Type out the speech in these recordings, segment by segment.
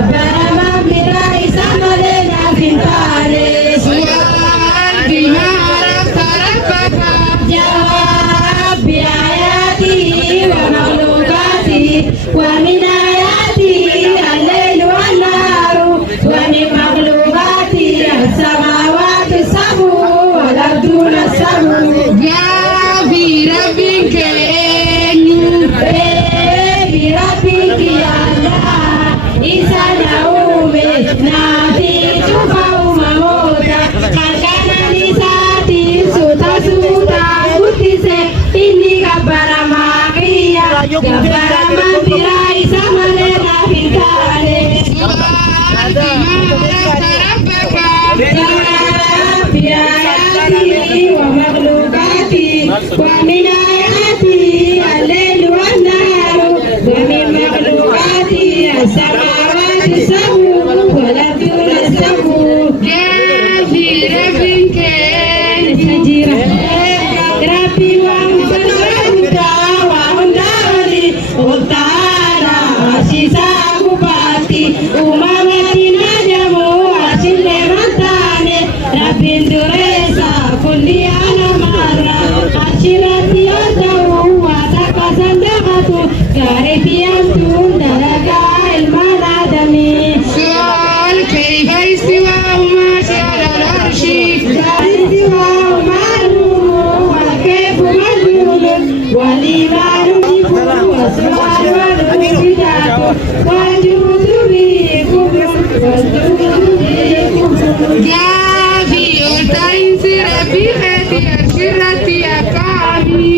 Jabbarama birai samale na fintare. Sual bima arafta rabbaka. Jawab bi ayati wa makhluqati wa min ayati al-layl wan naru wa min makhluqati as-samawati as-sab'u wal arduna as-sab'u. Gafi rabbika enyu. Bi rabbiki Allah isa naume nafi tufa umamota kalkana nisati suta suta kutise ini kabara makia kabara mambira isa malena fitare. Sual bima arafta rabbaka. Bi ayati wa makhluqati wa min ayati al-layl wan naru wa min makhluqati as-samawati as-sab'u wal arduna as-sab'u. Gafi rabbika enyu. Rabbi wa mbaranta wa undari utara asisa kupati umamati najamu asile matane Rabbi nduresa kuliana mara ashirati yadawu wa takasandaqatu karifiyantu daraga ilmanadami. Sual kayfa istiwa'uhuma ala al-arshi. Gafi ortainsi rabbihati arshirati akami.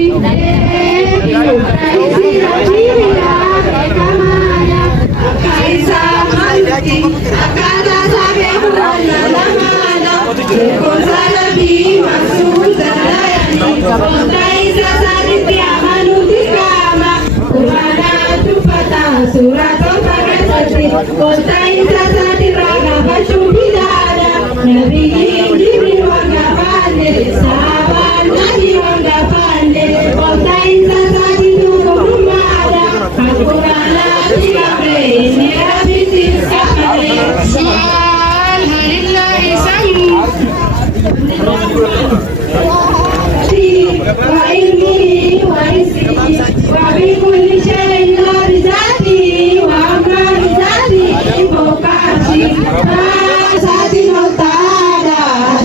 Surat Al-Fatihah, Nabi Jibril wangapande, sahabat Nabi wangapande, kontain sasadi tuku rumada, Al-Qur'an tigabre, ini Rabbi tiskapare. Sual halillahi samu. Wa ilmihi wa rizqi, wa bi kulli shay'in rizqi, wa amma rizqi, ibokashi, sati notada,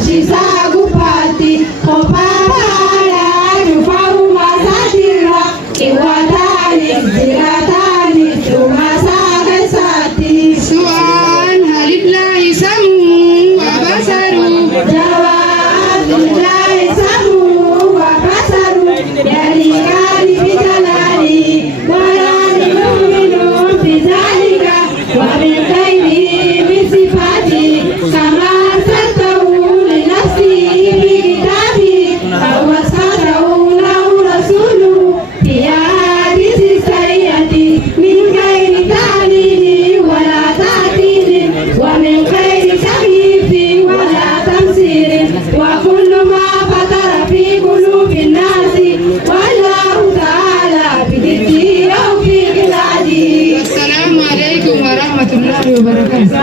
shisa gupati, kopapara, yufaru masatira, iwatani, ziratani, tumasake sati. Sual halillahi samu wa basaru. Jawab lillahi samu wa basaru, yalikani bijalali, wa la yu'minu bizalika, wa min ghairihi min sifati, kama arsaltahu li nafsihi bi kitabi, aw wasatahu lahu rasuluhu fi hadisi sayyati, min ghairi ta'lili wa la ta'tili, wa min ghairi takyifi wa la tamsiri, wa kullu ma fatara fi qulubi nnasi, wallahu ta'ala bididdihi aw fi biladihi. Assalamu alaikum warahmatullahi wabarakatuh.